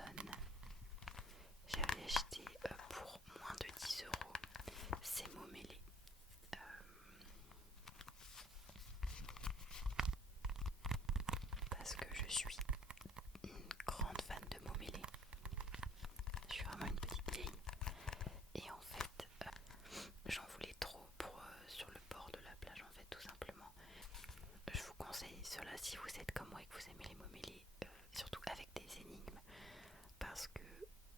Amazon. J'avais acheté pour moins de 10 € ces mots mêlés. Parce que je suis une grande fan de mots mêlés. Je suis vraiment une petite vieille. Et en fait, j'en voulais trop pour sur le bord de la plage, en fait, tout simplement. Je vous conseille cela si vous êtes comme moi et que vous aimez les mots mêlés, surtout avec des énigmes. Parce que,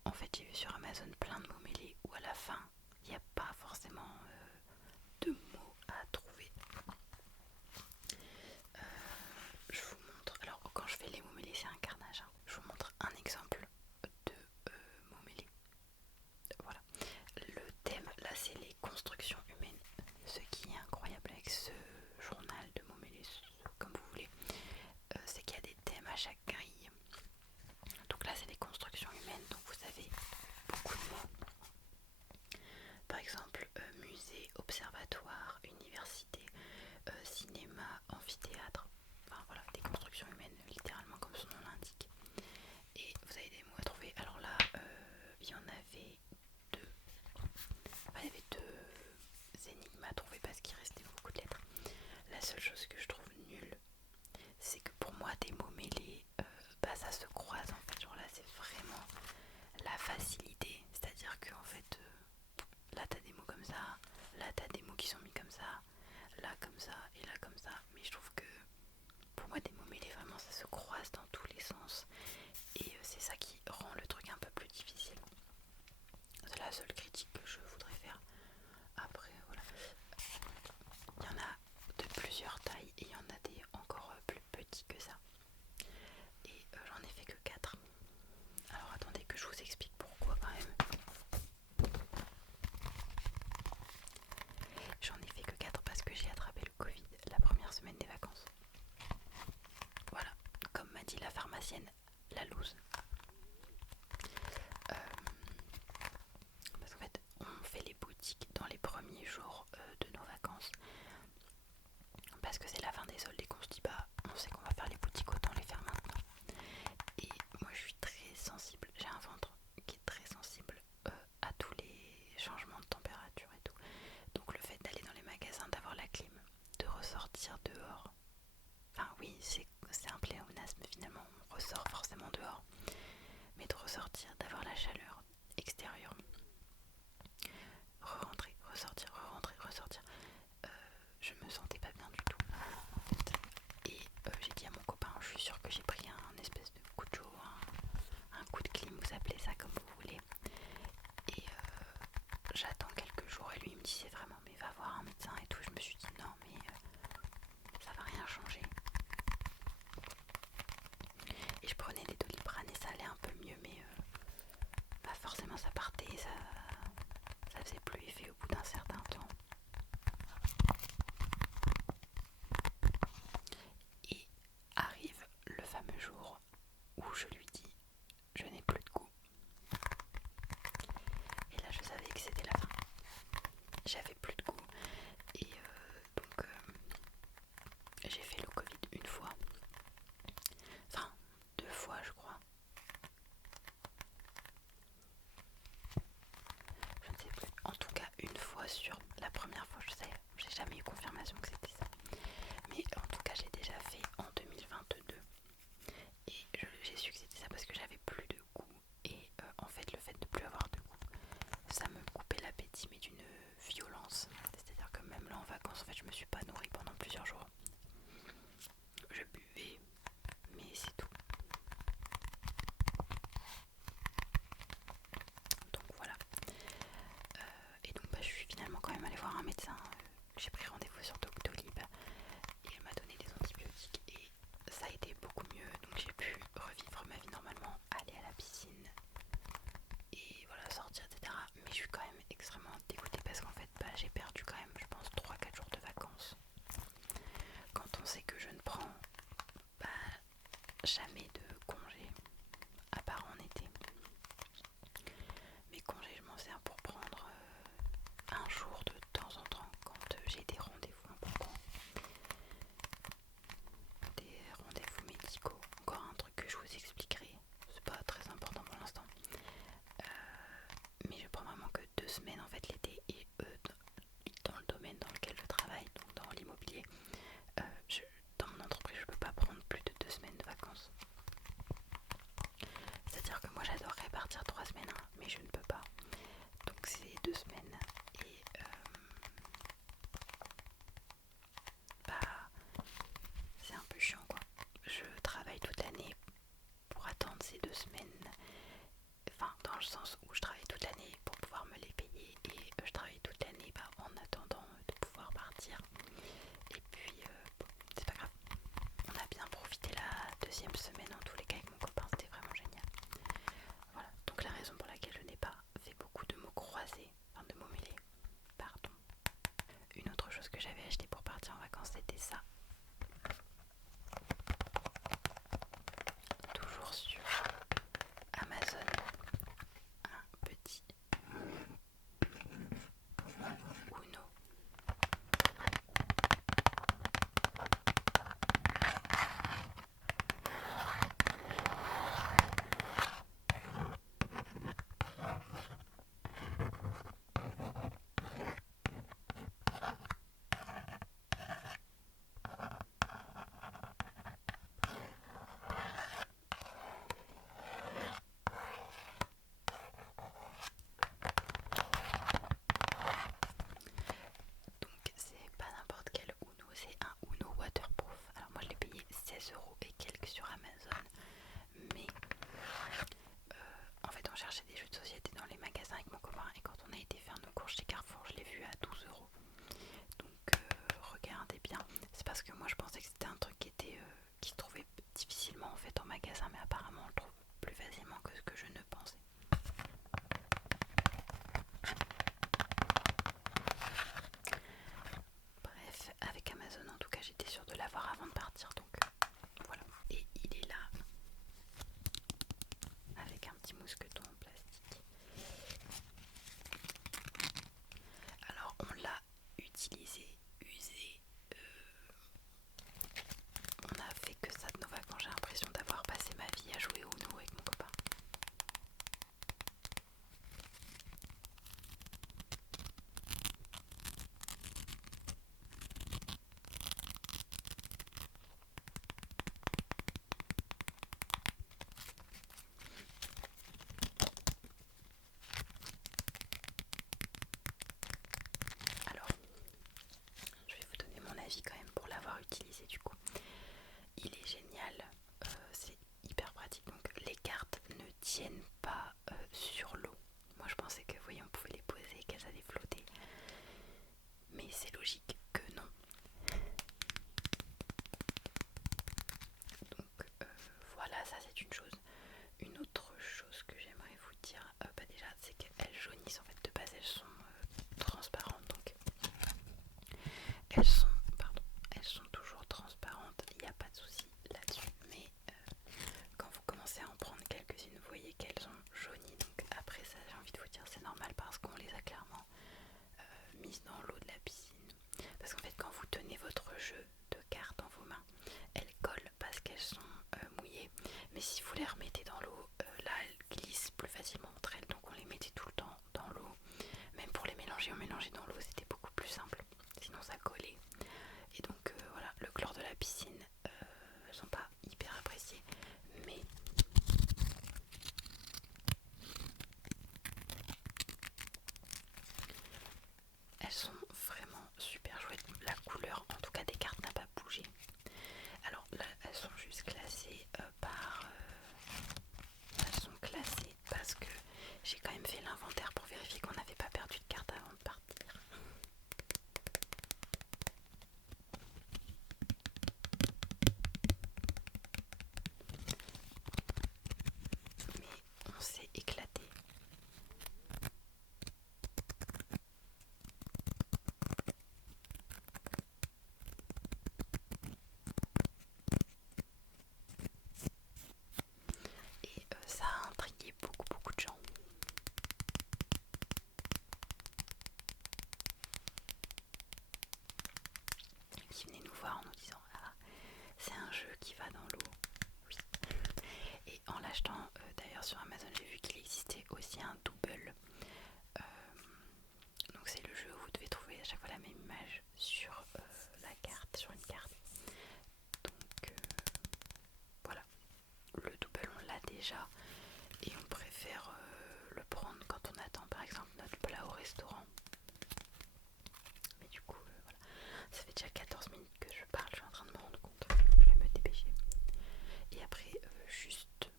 en fait, j'ai vu sur Amazon plein de mots mêlés où à la fin, il n'y a pas forcément de mots à trouver. Je vous montre. Alors, quand je fais les mots mêlés, c'est un carnage. Hein. Je vous montre un exemple de mots mêlés. Voilà. Le thème, là, c'est les constructions humaines. Ce qui est incroyable avec ce journal de mots mêlés, comme vous voulez, c'est qu'il y a des thèmes à chaque grille. Donc là, c'est les constructions humaines. Donc vous avez beaucoup de mots. Par exemple, musée, observatoire, université, cinéma, amphithéâtre. Enfin voilà, des constructions humaines, littéralement comme son nom l'indique. Et vous avez des mots à trouver. Alors là, il y en avait deux. Enfin, il y avait deux énigmes à trouver parce qu'il restait beaucoup de lettres. La seule chose que je trouve nulle, c'est que pour moi, des mots mêlés, ça se croise en fait. Genre là, c'est vraiment la facilité. C'est-à-dire que en fait, là t'as des mots comme ça, là t'as des mots qui sont mis comme ça, là comme ça et là comme ça. Mais je trouve que pour moi, des mots mêlés, vraiment, ça se croise dans tous les sens. Et c'est ça qui rend le truc un peu plus difficile. C'est la seule critique que je voudrais faire. Après, voilà. Il y en a de plusieurs tailles et il y en a des encore plus petits que ça. Et j'en ai fait que 4. Alors attendez que je vous explique pourquoi quand même. J'en ai fait que 4 parce que j'ai attrapé le Covid la première semaine des vacances. Voilà, comme m'a dit la pharmacienne, la loose. Parce qu'en fait, on fait les boutiques dans les premiers jours de nos vacances. Parce que c'est la fin des soldes et qu'on se dit on sait qu'on va faire les boutiques, autant les faire maintenant. Et moi je suis très sensible, j'ai un ventre qui est très sensible à tous les changements de température et tout. Donc le fait d'aller dans les magasins, d'avoir la clim, de ressortir dehors, enfin oui c'est un pléonasme finalement, on ressort forcément dehors, mais de ressortir, d'avoir la chaleur extérieure, re-rentrer, ressortir, re-rentrer, ressortir, je me sentais pas bien du tout en fait. Et j'ai dit à mon copain, je suis sûre que j'ai pris un espèce de coup de chaud, un coup de clim, vous appelez ça comme vous voulez. Et j'attends quelques jours et lui il me disait vraiment mais va voir un médecin et tout. Je me suis dit non mais ça va rien changer. Et je prenais des Doliprane et ça allait un peu mieux, mais forcément ça partait, ça faisait plus effet au bout d'un certain temps. Et arrive le fameux jour où je lui dis je n'ai plus de goût. Et là je savais que c'était la fin. J'avais plus de goût. Et donc j'ai fait le Covid une fois. Enfin, 2 fois je crois. Je ne sais plus. En tout cas, une fois sur la première fois, je sais, j'ai jamais eu confirmation que c'était ça. Mais en tout cas, j'ai déjà fait en 2022. Et j'ai su que c'était ça parce que j'avais plus de goût. Et en fait, le fait de plus avoir de goût, ça me coupait l'appétit, mais d'une violence. C'est-à-dire que même là en vacances, en fait, je me suis pas nourrie pendant plusieurs jours. Je buvais, mais c'est tout. Donc voilà. Et donc je suis finalement quand même allée voir un médecin. J'ai pris rendez-vous sur Doctolib parce que moi je pensais que c'était un truc qui se trouvait difficilement en fait en magasin, mais apparemment on le trouve plus facilement que ce que je ne pensais. Bref, avec Amazon en tout cas j'étais sûre de l'avoir avant de partir, donc voilà. Et il est là avec un petit mousqueton en plastique. Alors on l'a utilisé, usé, on a fait que ça de nos vacances. J'ai l'impression d'avoir passé ma vie à jouer au Uno avec mon copain. Alors, je vais vous donner mon avis quand même pour l'avoir utilisé du coup. Il est génial, c'est hyper pratique. Donc les cartes ne tiennent pas sur l'eau. Moi je pensais que vous voyez, on pouvait les poser et qu'elles allaient flotter. Mais c'est logique que non. Donc voilà, ça c'est une chose. Une autre chose que j'aimerais vous dire, déjà c'est qu'elles jaunissent en fait. De base elles sont transparentes, donc elles sont toujours transparentes, il n'y a pas de souci là-dessus. Mais quand vous commencez à en prendre quelques-unes, vous voyez qu'elles ont jauni. Donc après ça, j'ai envie de vous dire, c'est normal parce qu'on les a clairement mises dans l'eau de la piscine. Parce qu'en fait, quand vous tenez votre jeu de cartes dans vos mains, elles collent parce qu'elles sont mouillées. Mais si vous les remettez dans l'eau, là elles glissent plus facilement entre elles. Donc on les mettait tout le temps dans l'eau. Même pour les mélanger, on mélangeait dans l'eau, c'était beaucoup plus simple. Sinon ça collait. Et donc voilà, le chlore de la piscine, elles sont pas hyper appréciées. Mais elles sont vraiment super chouettes. La couleur, en tout cas des cartes, n'a pas bougé. Alors là, elles sont juste classées elles sont classées parce que j'ai quand même fait l'inventaire pour vérifier qu'on n'avait pas perdu de cartes avant de partir. Mais on s'est éclaté. Et ça a intrigué beaucoup de gens. Qui venaient nous voir en nous disant ah, c'est un jeu qui va dans l'eau. Oui. Et en l'achetant d'ailleurs sur Amazon, j'ai vu qu'il existait aussi un double. Donc c'est le jeu où vous devez trouver à chaque fois la même image sur la carte, sur une carte. Donc voilà, le double on l'a déjà et on préfère le prendre quand on attend par exemple notre plat au restaurant. Mais du coup voilà, ça fait déjà 14 minutes que je parle, je suis en train de me rendre compte, je vais me dépêcher. Et après juste,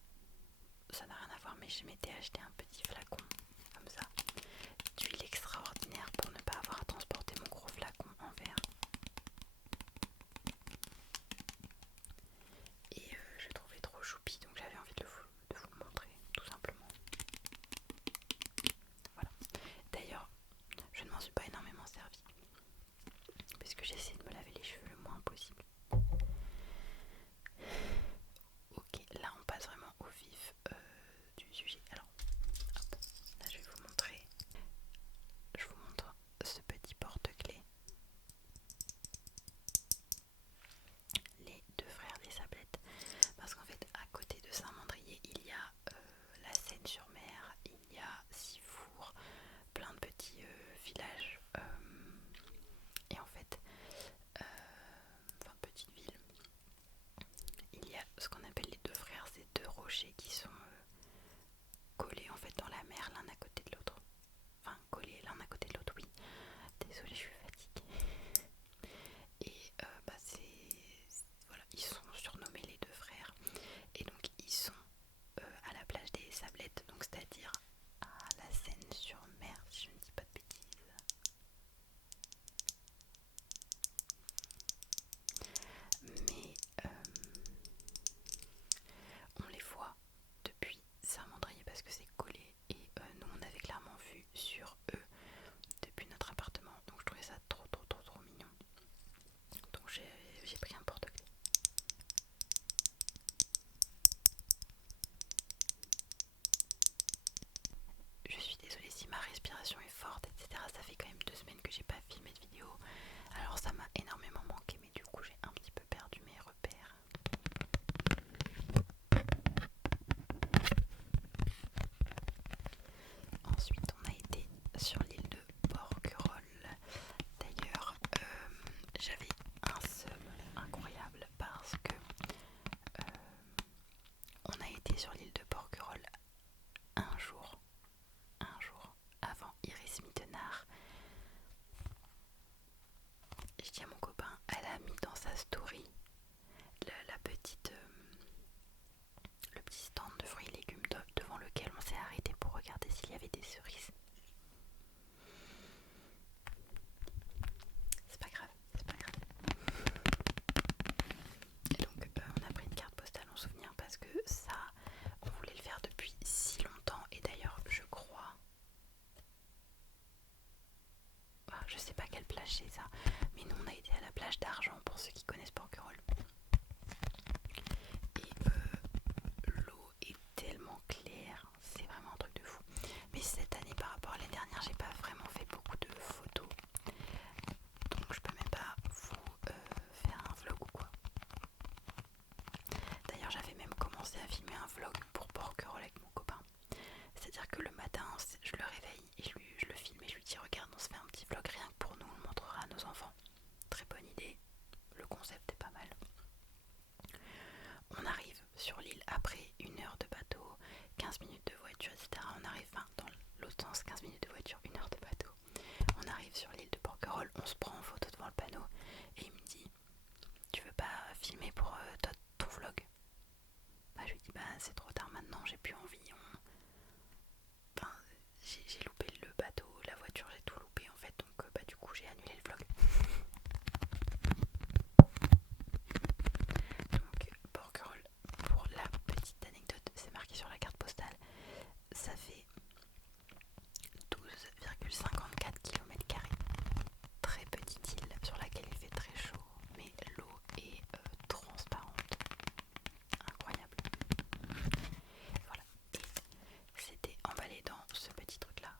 ça n'a rien à voir, mais je m'étais acheté un petit flacon comme ça d'huile extraordinaire pour ne pas avoir à transporter mon gros flacon en verre. Et je trouvais trop choupi, donc j'avais envie de vous le montrer tout simplement. Voilà. D'ailleurs, je ne m'en suis pas énormément servie puisque j'essaie de me laver les cheveux le moins possible. Ok, là on passe vraiment au vif du sujet. Alors, hop, là je vais vous montrer. Je vous montre ce petit porte-clés. Les deux frères des Sablettes. Parce qu'en fait, à côté de Saint-Mandrier, il y a la Seine-sur-Mer, il y a Sifour, plein de petits villages. Et en fait, enfin forte, etc. Ça fait quand même 2 semaines que j'ai pas filmé de vidéo. Alors ça m'a énormément manqué, mais du coup j'ai un petit peu perdu mes repères. Ensuite on a été sur l'île de Porquerolles. D'ailleurs j'avais un seum incroyable parce que on a été sur l'île de Porquerolles un jour avant Iris Mittenard. Je dis à mon copain, elle a mis dans sa story le petit stand de fruits et légumes devant lequel on s'est arrêté pour regarder s'il y avait des cerises. C'est pas grave, c'est pas grave. Et donc on a pris une carte postale en souvenir parce que ça, on voulait le faire depuis si longtemps. Et d'ailleurs je crois, je sais pas quelle plage c'est ça, mais nous on a été à la plage d'Argent pour ceux qui connaissent Porquerolles. Et l'eau est tellement claire, c'est vraiment un truc de fou. Mais cette année par rapport à l'année dernière, j'ai pas vraiment fait beaucoup de photos, donc je peux même pas vous faire un vlog ou quoi. D'ailleurs j'avais même commencé à filmer un vlog pour Porquerolles avec mon copain. C'est-à-dire que le matin, je le réveille et je le filme et je lui dis regarde, on se fait un petit vlog rien que pour nous, on le montrera à nos enfants. Très bonne idée, le concept est pas mal. On arrive sur l'île après 1 heure de bateau, 15 minutes de voiture, etc. On arrive dans l'autre sens, 15 minutes de voiture, 1 heure de bateau. On arrive sur l'île de Porquerolles, on se prend en photo devant le panneau et il me dit tu veux pas filmer pour ton vlog? Je lui dis c'est trop tard maintenant, j'ai plus envie. Enfin, j'ai loupé le bateau, la voiture, j'ai tout loupé en fait, donc du coup j'ai annulé le vlog. Donc Porquerolles, pour la petite anecdote, c'est marqué sur la carte postale, ça fait 12,54 km². Très petite île sur laquelle il fait très chaud, mais l'eau est transparente. Incroyable. Voilà. Et c'était emballé dans ce petit truc là.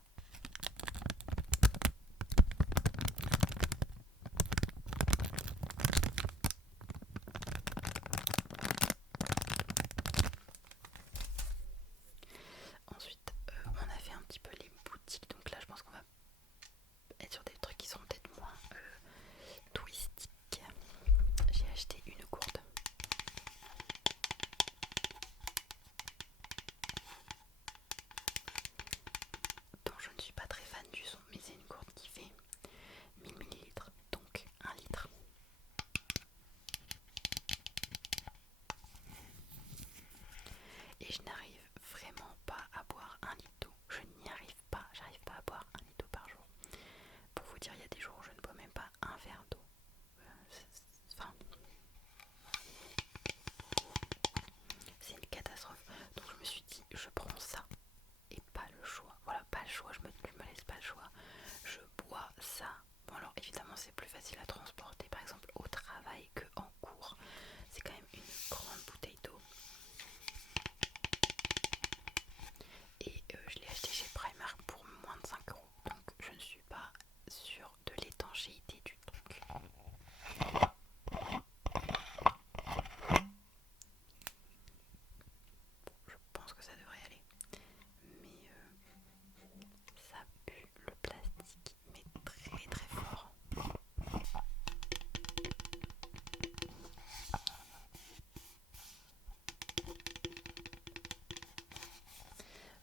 Ensuite, on a fait un petit peu les boutiques, donc là je pense qu'on va être sur des trucs qui sont peut-être moins touristiques. J'ai acheté une gourde. Dont je ne suis pas très fan du son, mais c'est une gourde qui fait 1000 ml, donc 1 litre. Et je n'arrive vraiment pas à boire 1 litre d'eau. Je n'y arrive pas, j'arrive pas à boire 1 litre d'eau par jour. Pour vous dire, il y a des jours où je ne bois même pas un verre d'eau. Enfin, c'est une catastrophe. Donc je me suis dit, je prends ça et pas le choix. Voilà, pas le choix, je me laisse pas le choix. Je bois ça. Bon alors évidemment c'est plus facile à transporter par exemple au travail que en cours. C'est quand même une grande bouteille d'eau. Et je l'ai acheté chez Primark pour moins de 5 €. Donc je ne suis pas sûre de l'étanchéité du truc. Je pense que ça devrait aller. Mais ça pue le plastique, mais très très fort.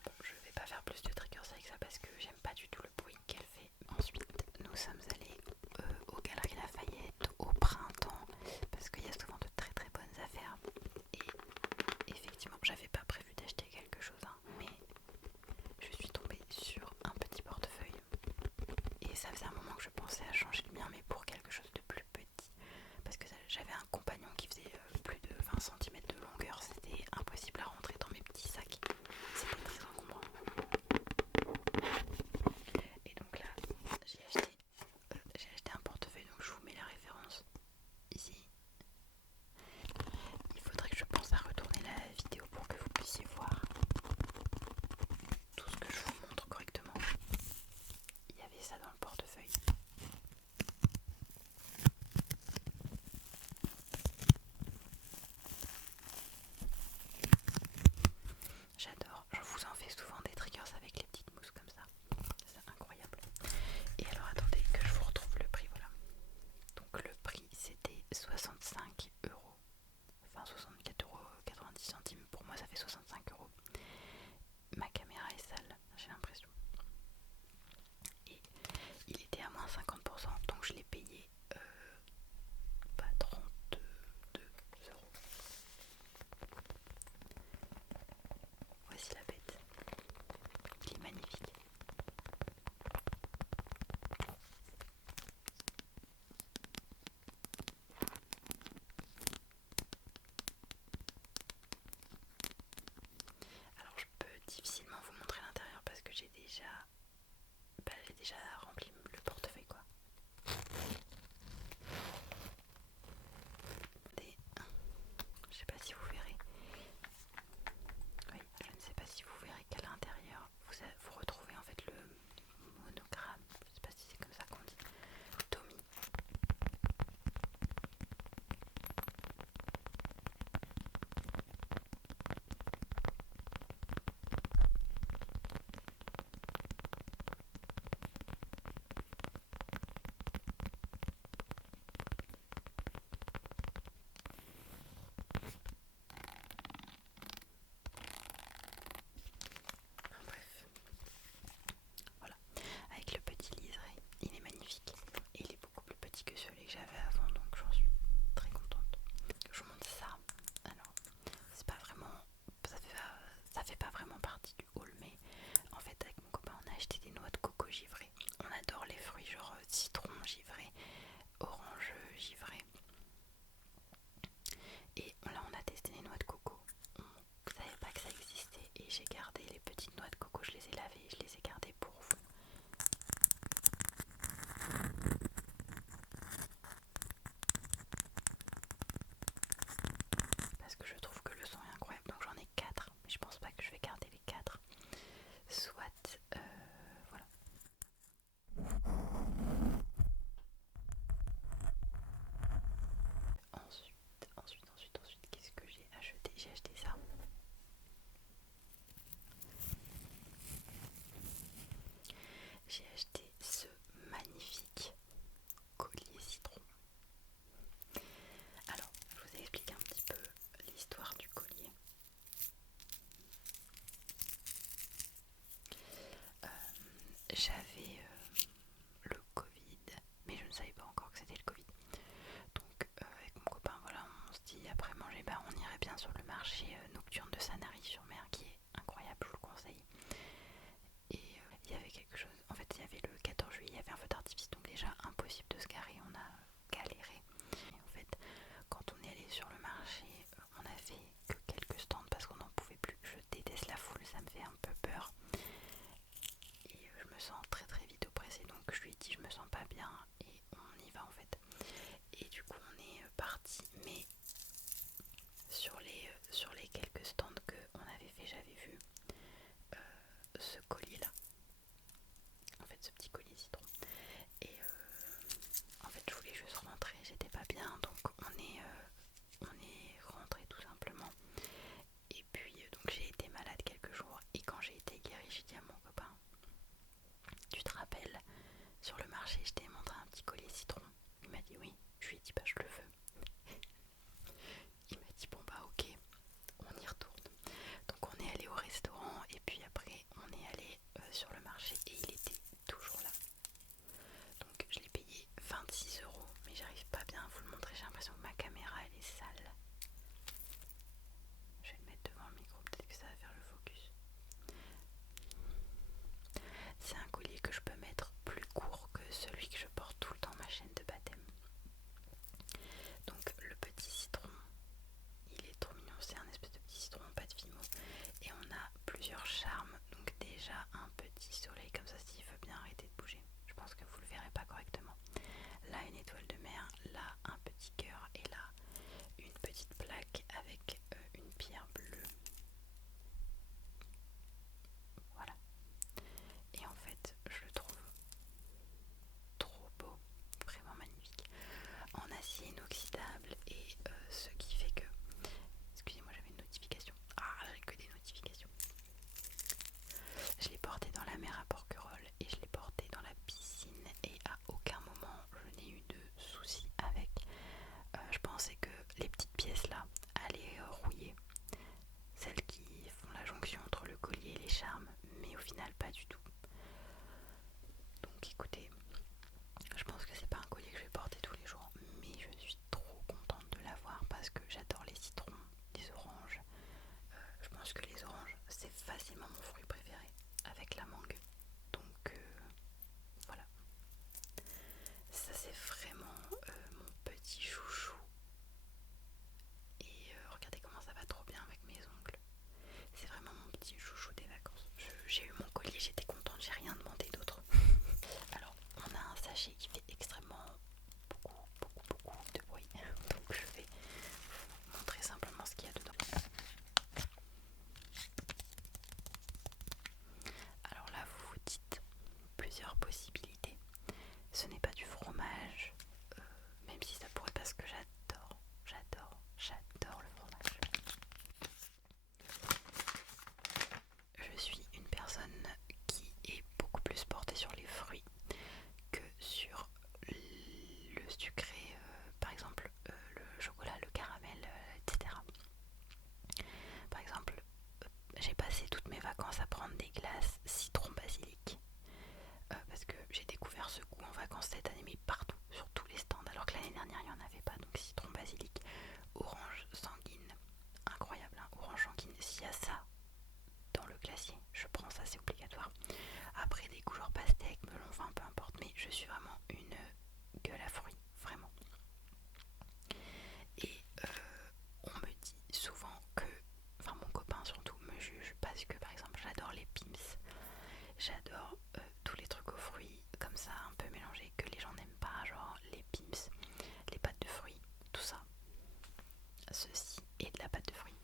Bon, je vais pas faire plus de triggers avec ça parce que j'aime pas du tout le bruit qu'elle fait. Ensuite, nous sommes allés aux Galeries Lafayette au printemps parce qu'il y a souvent de très très bonnes affaires. Et effectivement, j'avais pas prévu d'acheter quelque chose, mais je suis tombée sur un petit portefeuille. Et ça faisait un moment que je pensais à changer le mien, mais pour quelque chose de plus petit. Parce que j'avais un compagnon qui faisait plus de 20 cm de longueur, c'était impossible à rentrer dans mes petits sacs. C'était très encombrant. Et donc là, j'ai acheté un portefeuille, donc je vous mets la référence ici. Il faudrait que je pense à retourner la vidéo pour que vous puissiez voir tout ce que je vous montre correctement. avait un feu d'artifice, donc déjà impossible de se garer, on a galéré. Et en fait, quand on est allé sur le marché, on a fait que quelques stands parce qu'on n'en pouvait plus. Je déteste la foule, ça me fait un peu peur. Et je me sens très très vite oppressée, donc je lui ai dit je me sens pas bien et on y va en fait. Et du coup on est parti, mais sur les quelques stands qu'on avait fait, j'avais vu ce collier là, en fait ce petit collier citron. Et en fait je voulais juste rentrer, j'étais pas bien, donc on est rentré tout simplement. Et puis donc j'ai été malade quelques jours, et quand j'ai été guérie, j'ai dit à mon copain, tu te rappelles, sur le marché je t'ai montré un petit collier citron? Il m'a dit oui. Je lui ai dit bah je le veux. Il m'a dit bon bah ok, on y retourne. Donc on est allé au restaurant, et puis après on est allé sur le marché, et il était toujours là. Donc je l'ai payé 26 €, mais j'arrive pas bien à vous le montrer, j'ai l'impression que ma caméra elle est sale. Je vais le mettre devant le micro, peut-être que ça va faire le focus. C'est un collier que je peux mettre plus court que celui que je porte tout le temps, ma chaîne de baptême. Donc le petit citron, il est trop mignon, c'est un espèce de petit citron en pâte fimo. Et on a plusieurs charmes, donc déjà un petit soleil comme ça s'il veut bien arrêter de bouger. Je pense que vous le verrez pas correctement. Là une étoile de mer, là un petit cœur, et là une petite plaque avec une pierre bleue. Voilà. Et en fait je le trouve trop beau, vraiment magnifique, en acier inoxydable, et ce qui fait que... Excusez-moi, j'avais une notification. Ah, j'ai que des notifications. Je l'ai porté dans la mer à Porquerolles, et je l'ai porté dans la piscine, et à aucun moment je n'ai eu de soucis avec. Je pensais que les petites pièces là allaient rouiller, celles qui font la jonction entre le collier et les charmes, mais au final pas du tout. Donc écoutez, je pense que c'est pas un collier que je vais porter tous les jours, mais je suis trop contente de l'avoir parce que j'adore les citrons, les oranges. Je pense que les oranges c'est facilement mon fruit préféré avec la mangue. Donc voilà. Ça c'est vraiment mon petit chouchou. Et regardez comment ça va trop bien avec mes ongles. C'est vraiment mon petit chouchou des vacances. J'ai eu mon collier, j'étais contente, j'ai rien demandé d'autre. Alors, on a un sachet qui fait extrêmement beaucoup de bruit. Donc je vais vous montrer simplement ce qu'il y a dedans. Alors là, vous vous dites plusieurs possibilités. Ce n'est pas du fromage, même si ça pourrait, parce que j'adore le fromage. Je suis une personne qui est beaucoup plus portée sur les fruits que sur le sucré, par exemple le chocolat, le caramel, etc. Par exemple, j'ai passé toutes mes vacances à prendre des glaces citron basilic, parce que j'ai découvert ce goût en vacances cette année, mais partout, sur tous les stands, alors que l'année dernière il n'y en avait pas. Donc citron basilic, orange sanguine, incroyable, hein, orange sanguine. S'il y a ça dans le glacier, je prends ça, c'est obligatoire. Après des goûts genre pastèque, melon, enfin peu importe, mais je suis vraiment une gueule à fruits, vraiment. Et on me dit souvent que, enfin mon copain surtout me juge parce que par exemple j'adore les Pim's, j'adore tous les trucs aux fruits comme ça un peu mélangés que les gens n'aiment pas, genre les Pim's, les pâtes de fruits, tout ça. Ceci est de la pâte de fruits.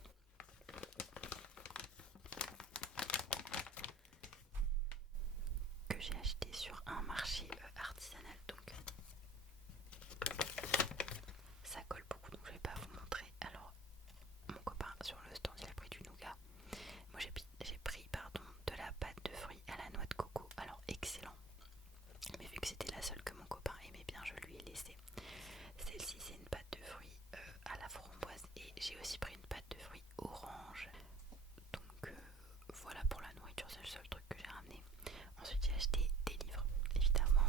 Que j'ai acheté sur un marché artisanal, donc ça colle beaucoup, donc je vais pas vous montrer. Alors mon copain sur le stand il a pris du nougat, moi j'ai pris de la pâte de fruits à la noix de coco. Alors excellent, mais vu que c'était la seule que mon copain aimait bien, je lui ai laissé. Celle-ci c'est une pâte de fruits à la framboise, et j'ai aussi pris une pâte de fruits orange. Donc voilà pour la nourriture, c'est le seul truc que j'ai ramené. Ensuite j'ai acheté des livres, évidemment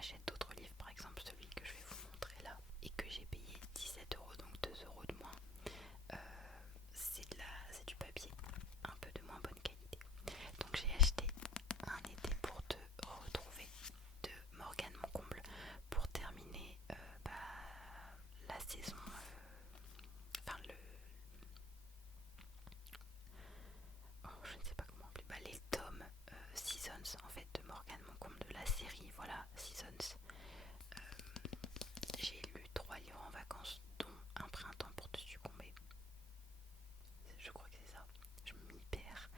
achète d'autres livres, par exemple celui que je vais vous montrer là, et que j'ai payé 17 €, donc 2 € de moins, c'est du papier un peu de moins bonne qualité. Donc j'ai acheté Un été pour te retrouver de Morgane Moncomble pour terminer la saison, enfin je ne sais pas comment appeler, les tomes Seasons en fait de Morgane Moncomble, de la série, voilà, Seasons. J'ai lu 3 livres en vacances, dont Un printemps pour te succomber. Je crois que c'est ça. Je m'y perds.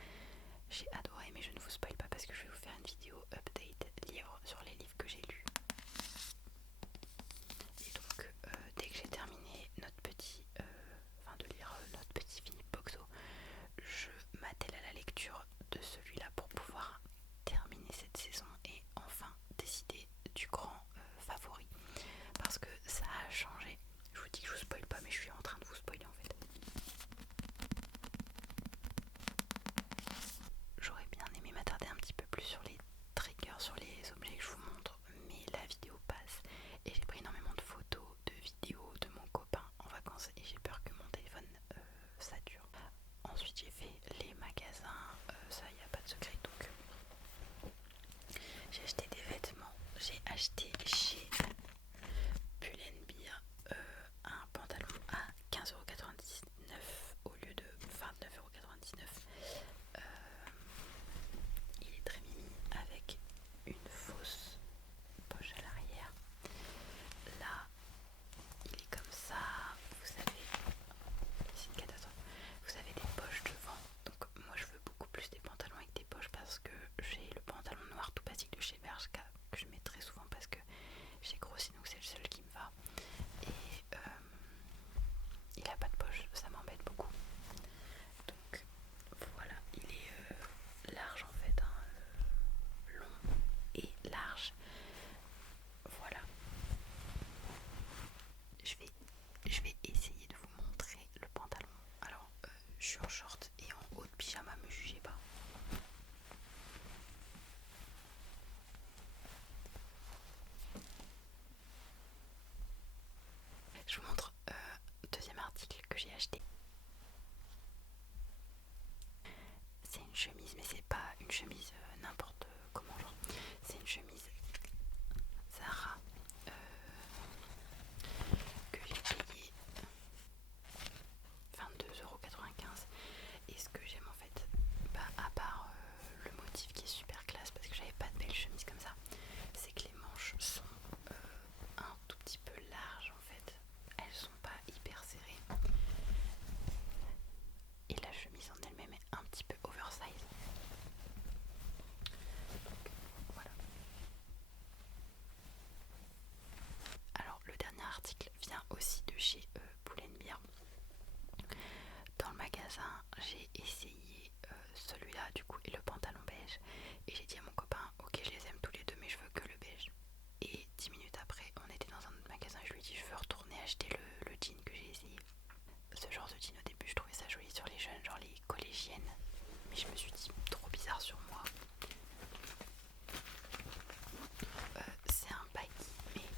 J'ai adoré, mais je ne vous spoil pas parce que je vais vous faire une vidéo update livre sur les livres que j'ai lus. Et donc, dès que j'ai terminé de lire notre petit Philippe Boxo, je m'attelle à la lecture de celui-là pour pouvoir terminer cette saison et enfin décider du grand favori. Parce que ça a changé. Je vous dis que je vous spoil pas, mais je suis en train de vous spoiler en fait. J'aurais bien aimé m'attarder un petit peu plus sur les triggers, sur les objets que je vous montre, mais la vidéo passe et j'ai pris énormément de photos, de vidéos de mon copain en vacances et j'ai peur que mon téléphone sature. Ensuite j'ai fait les magasins, ça y a pas de secret, donc j'ai acheté des vêtements. J'ai acheté chez Pull&Bear un pantalon à 15,99 € au lieu de 29,99 €. Il est très mimi avec une fausse poche à l'arrière. Là, il est comme ça, vous savez, c'est une catastrophe. Vous avez des poches devant, donc moi je veux beaucoup plus des pantalons avec des poches parce que j'ai le pantalon noir tout basique de chez Bershka que je mets très souvent parce que j'ai grossi, donc c'est le seul qui me va. Et il a pas de poche, ça m'embête beaucoup. Donc voilà, il est large en fait, long et large. Voilà. Je vais essayer de vous montrer le pantalon. Alors, je suis en short et en haut de pyjama, me jugez pas. Je vous montre deuxième article que j'ai acheté. C'est une chemise, mais c'est pas une chemise n'importe comment, genre. C'est une chemise Zara que j'ai payé 22,95 €. Et ce que j'aime en fait, à part le motif qui est super classe parce que j'avais pas de belles chemises comme ça, c'est que les manches sont un tout petit peu larges en fait. Elles sont pas hyper serrées. Et la chemise en elle-même est un petit peu oversize. Donc voilà. Alors le dernier article vient aussi de chez Pull&Bear. Dans le magasin, j'ai essayé celui-là du coup et le pantalon beige. Et j'ai dit à mon copain, ok je les aime tous les deux mais je veux que le beige. Et 10 minutes après, on était dans un autre magasin et je lui ai dit je veux retourner acheter le jean que j'ai essayé. Ce genre de jean au début je trouvais ça joli sur les jeunes, genre les collégiennes. Mais je me suis dit trop bizarre sur moi. C'est un baggy mais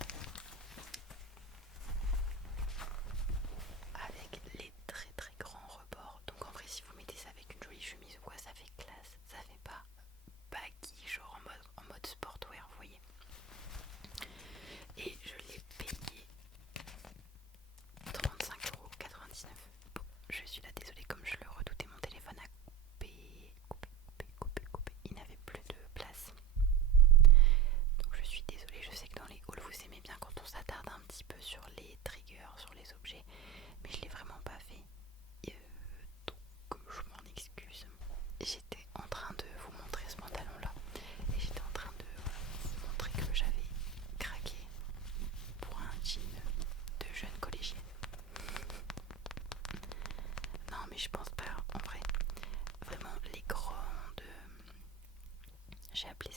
avec les très très grands rebords. Donc en vrai si vous mettez ça avec une jolie chemise ou quoi, ça fait classe. Ça fait pas baggy genre en mode sportwear, vous voyez. Et je l'ai payé 35,99 €. Bon, je suis là, désolée, comme je le redoutais, mon téléphone a coupé. Il n'avait plus de place. Donc je suis désolée, je sais que dans les hauls vous aimez bien quand on s'attarde un petit peu sur les triggers, sur les objets, mais je l'ai vraiment pas fait. Donc je m'en excuse. J'étais en train de vous montrer ce pantalon là et j'étais en train de vous montrer que j'avais craqué pour un jean de jeune collégienne. Non mais je pense pas, en vrai. Vraiment les grandes, j'ai appelé